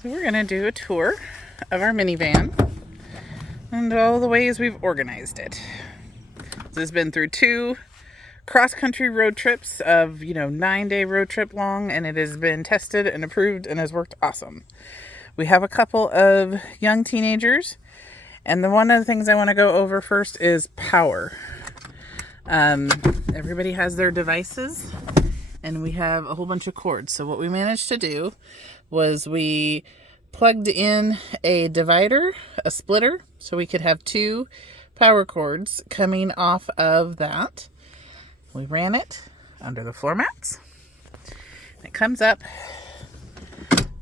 So we're going to do a tour of our minivan and all the ways we've organized it. This has been through 2 cross-country road trips of, 9-day road trip long, and it has been tested and approved and has worked awesome. We have a couple of young teenagers, and one of the things I want to go over first is power. Everybody has their devices, and we have a whole bunch of cords. So what we managed to do was we plugged in a divider, a splitter, so we could have 2 power cords coming off of that. We ran it under the floor mats. It comes up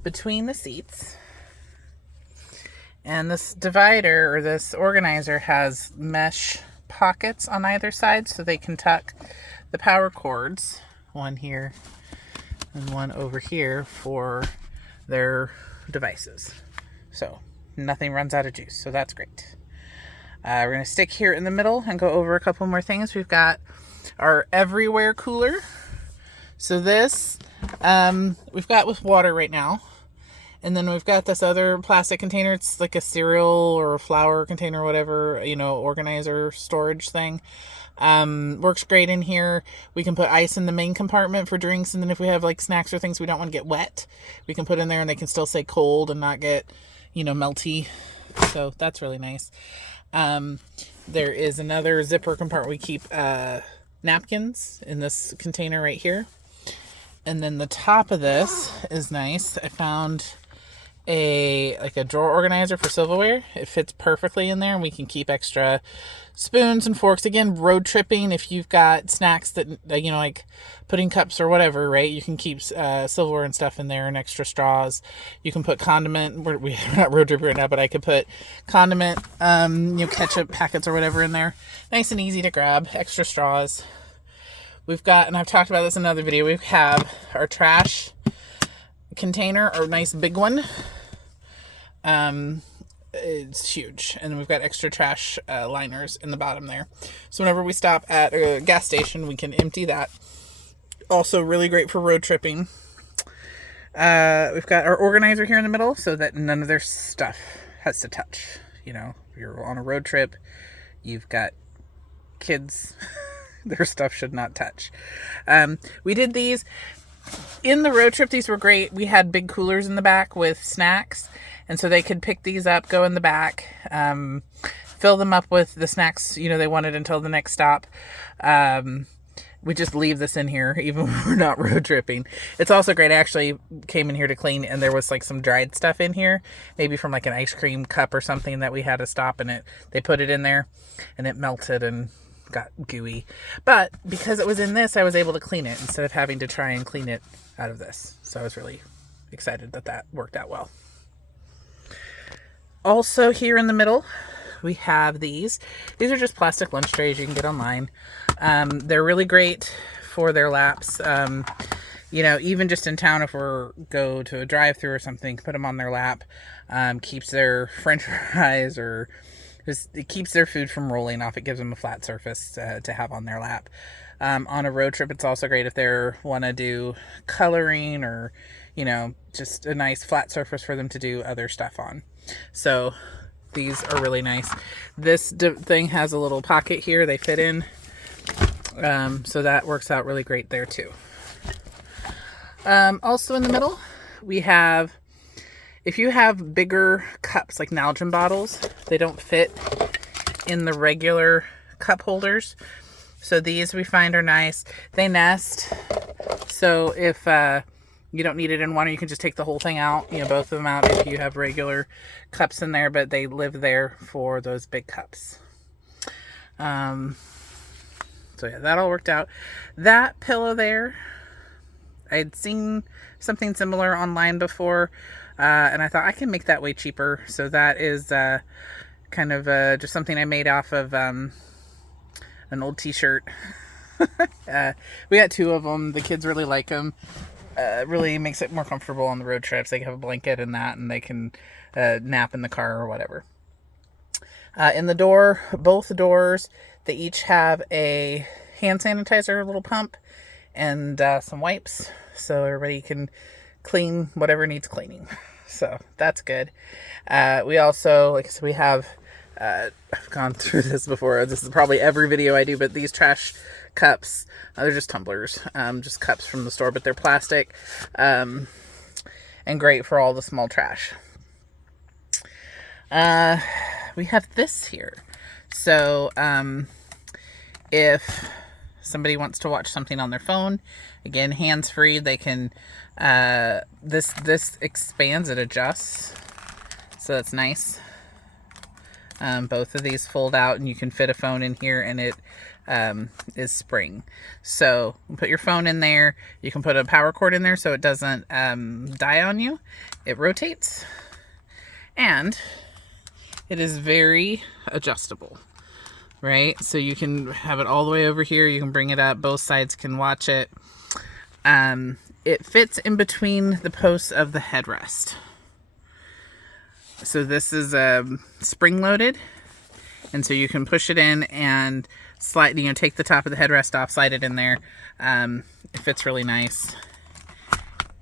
between the seats. And this divider, or this organizer, has mesh pockets on either side so they can tuck the power cords, one here and one over here, for their devices. So nothing runs out of juice, so that's great. We're going to stick here in the middle and go over a couple more things. We've got our everywhere cooler. So this, we've got with water right now. And then we've got this other plastic container. It's like a cereal or a flour container, whatever, organizer storage thing. Works great in here. We can put ice in the main compartment for drinks. And then if we have like snacks or things we don't want to get wet, we can put in there and they can still stay cold and not get, melty. So that's really nice. There is another zipper compartment. We keep, napkins in this container right here. And then the top of this is nice. I found a drawer organizer for silverware. It fits perfectly in there, and we can keep extra spoons and forks. Again, road tripping, if you've got snacks that, like pudding cups or whatever, right? You can keep silverware and stuff in there, and extra straws. You can put condiment. We're not road tripping right now, but I could put condiment, ketchup packets or whatever in there. Nice and easy to grab. Extra straws. We've got, and I've talked about this in another video, we have our trash container, our nice big one. It's huge. And we've got extra trash liners in the bottom there. So whenever we stop at a gas station, we can empty that. Also really great for road tripping. We've got our organizer here in the middle so that none of their stuff has to touch. You're on a road trip, you've got kids, their stuff should not touch. We did these in the road trip. These were great. We had big coolers in the back with snacks, and so they could pick these up, go in the back, fill them up with the snacks they wanted until the next stop. We just leave this in here even when we're not road tripping. It's also great. I actually came in here to clean, and there was like some dried stuff in here, maybe from like an ice cream cup or something that we had to stop, and they put it in there and it melted and got gooey. But because it was in this, I was able to clean it instead of having to try and clean it out of this. So I was really excited that worked out well. Also here in the middle, we have these. These are just plastic lunch trays you can get online. They're really great for their laps. Even just in town, if we're go to a drive-thru or something, put them on their lap. Keeps their French fries or it keeps their food from rolling off. It gives them a flat surface to have on their lap. On a road trip, it's also great if they want to do coloring or, just a nice flat surface for them to do other stuff on. So these are really nice. This thing has a little pocket here they fit in. So that works out really great there too. Also in the middle, we have, if you have bigger cups like Nalgene bottles, they don't fit in the regular cup holders. So these we find are nice. They nest. So if you don't need it in one, or you can just take the whole thing out, both of them out if you have regular cups in there, but they live there for those big cups. So yeah, that all worked out. That pillow there, I'd seen something similar online before, and I thought I can make that way cheaper. So that is kind of just something I made off of an old t-shirt. We got 2 of them. The kids really like them. Really makes it more comfortable on the road trips. They can have a blanket and that, and they can nap in the car or whatever. In the door, both doors, they each have a hand sanitizer little pump and some wipes, so everybody can clean whatever needs cleaning. So that's good. We also, like I said, we have, I've gone through this before. This is probably every video I do, but these trash cups, they're just tumblers, just cups from the store, but they're plastic, and great for all the small trash. We have this here. So, if somebody wants to watch something on their phone, again, hands-free, they can, this expands, it adjusts, so that's nice. Both of these fold out and you can fit a phone in here, and it is spring. So put your phone in there. You can put a power cord in there so it doesn't die on you. It rotates, and it is very adjustable, right? So you can have it all the way over here. You can bring it up. Both sides can watch it. It fits in between the posts of the headrest. So this is spring loaded, and so you can push it in and slide, take the top of the headrest off, slide it in there. It fits really nice.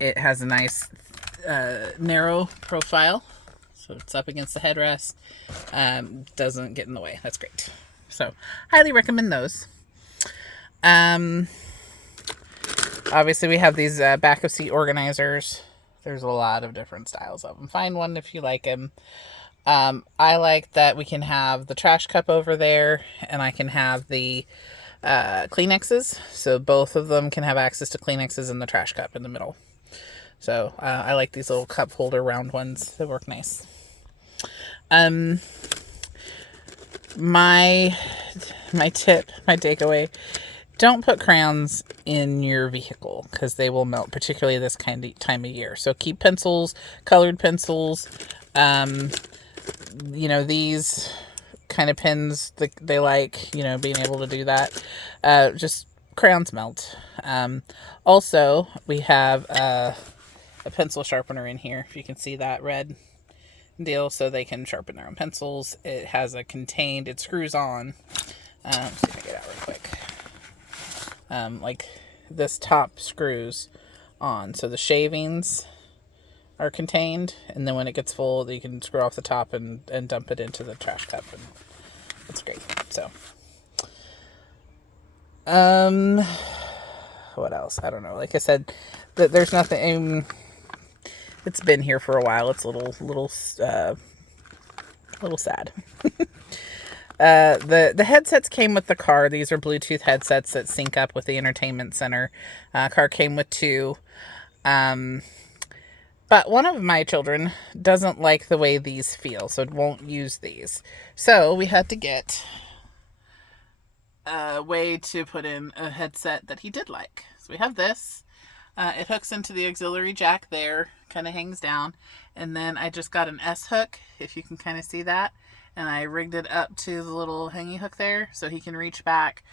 It has a nice narrow profile, so it's up against the headrest. Doesn't get in the way. That's great. So highly recommend those. Obviously we have these back of seat organizers. There's a lot of different styles of them. Find one if you like them. I like that we can have the trash cup over there, and I can have the Kleenexes. So both of them can have access to Kleenexes and the trash cup in the middle. So I like these little cup holder round ones. They work nice. My tip, my takeaway, don't put crayons in your vehicle because they will melt, particularly this kind of time of year. So keep pencils, colored pencils, these kind of pens, they like, being able to do that. Just crayons melt. Also, we have a pencil sharpener in here, if you can see that red deal, so they can sharpen their own pencils. It has it screws on. Let's see if I get it out real quick. Like this top screws on, so the shavings are contained, and then when it gets full, you can screw off the top and dump it into the trash cup, and it's great. So, what else? I don't know. Like I said, there's nothing. It's been here for a while. It's a little sad. The headsets came with the car. These are Bluetooth headsets that sync up with the entertainment center. Car came with 2. But one of my children doesn't like the way these feel, so it won't use these. So we had to get a way to put in a headset that he did like. So we have this. It hooks into the auxiliary jack there, kind of hangs down. And then I just got an S hook, if you can kind of see that. And I rigged it up to the little hanging hook there so he can reach back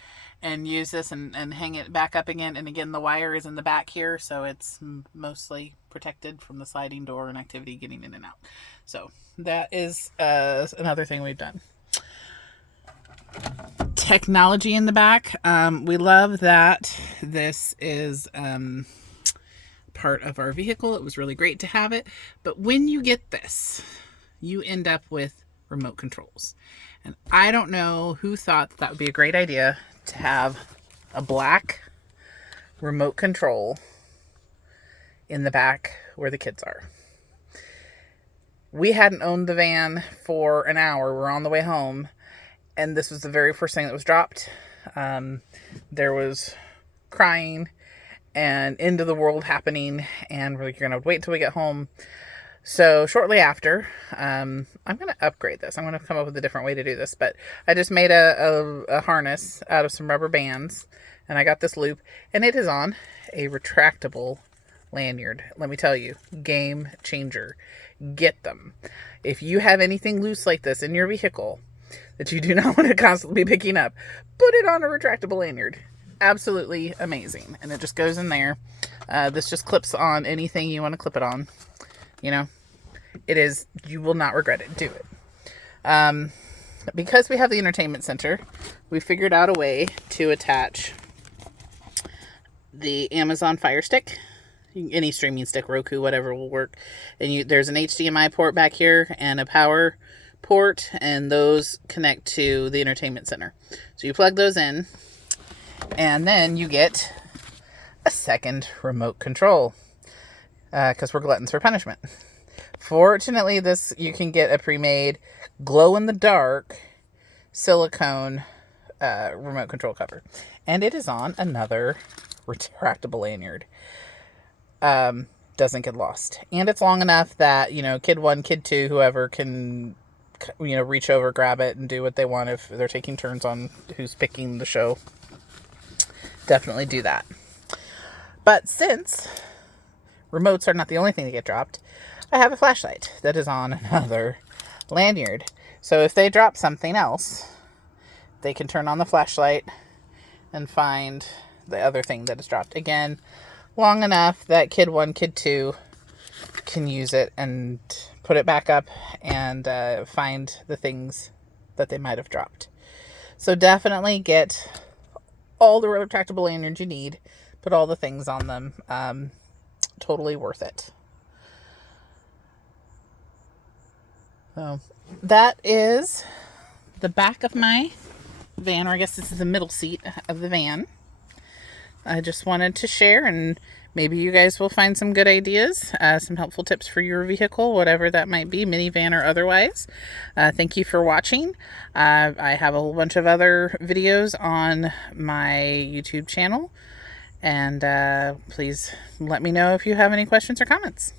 and use this and hang it back up again. And again, the wire is in the back here, so it's mostly protected from the sliding door and activity getting in and out. So that is another thing we've done. Technology in the back. We love that this is part of our vehicle. It was really great to have it. But when you get this, you end up with remote controls. And I don't know who thought that would be a great idea to have a black remote control in the back where the kids are. We hadn't owned the van for an hour. We're on the way home, and this was the very first thing that was dropped. There was crying and end of the world happening, and we're going to wait till we get home. So shortly after, I'm going to upgrade this. I'm going to come up with a different way to do this, but I just made a harness out of some rubber bands, and I got this loop, and it is on a retractable lanyard. Let me tell you, game changer. Get them. If you have anything loose like this in your vehicle that you do not want to constantly be picking up, put it on a retractable lanyard. Absolutely amazing. And it just goes in there. This just clips on anything you want to clip it on. It is, you will not regret it. Do it. Because we have the entertainment center, we figured out a way to attach the Amazon Fire Stick any streaming stick, Roku, whatever will work. And there's an HDMI port back here and a power port, and those connect to the entertainment center. So you plug those in, and then you get a second remote control, because we're gluttons for punishment. Fortunately, this you can get a pre-made glow-in-the-dark silicone remote control cover, and it is on another retractable lanyard. Doesn't get lost, and it's long enough that kid 1, kid 2, whoever can reach over, grab it, and do what they want. If they're taking turns on who's picking the show, definitely do that. But since remotes are not the only thing that get dropped, I have a flashlight that is on another lanyard. So if they drop something else, they can turn on the flashlight and find the other thing that is dropped. Again, long enough that kid 1, kid 2 can use it and put it back up and find the things that they might have dropped. So definitely get all the retractable lanyards you need. Put all the things on them. Totally worth it. So that is the back of my van, or I guess this is the middle seat of the van. I just wanted to share, and maybe you guys will find some good ideas, some helpful tips for your vehicle, whatever that might be, minivan or otherwise. Thank you for watching. I have a whole bunch of other videos on my YouTube channel, and please let me know if you have any questions or comments.